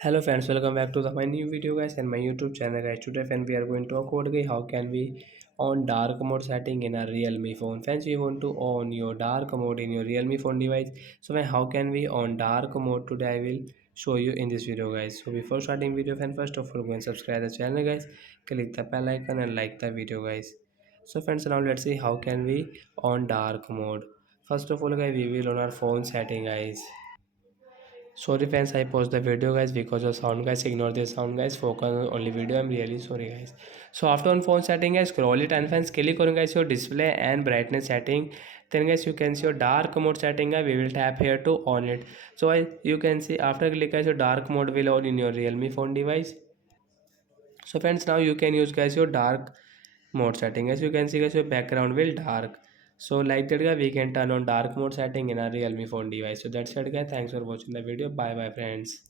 Hello friends, welcome back to my new video guys and my YouTube channel guys. Today friend we are going to talk about guys, how can we on dark mode setting in a realme phone. Friends, we want to on your dark mode in your realme phone device. So friend, how can we on dark mode today? I will show you in this video guys. So before starting video friend, first of all go and subscribe the channel guys, click the bell icon and like the video guys. So friends, now let's see how can we on dark mode. First of all guys, we will on our phone setting guys. Sorry friends, I paused the video guys because of sound guys. Ignore this sound guys. Focus on only video. I'm really sorry guys. So after on phone setting guys, scroll it and friends click on guys your display and brightness setting. Then guys you can see your dark mode setting. We will tap here to on it. So you can see after click guys your dark mode will on in your Realme phone device. So friends, now you can use guys your dark mode setting. As you can see guys your background will dark. So like that guys we can turn on dark mode setting in our Realme phone device. So that's it guys. Thanks for watching the video. Bye bye friends.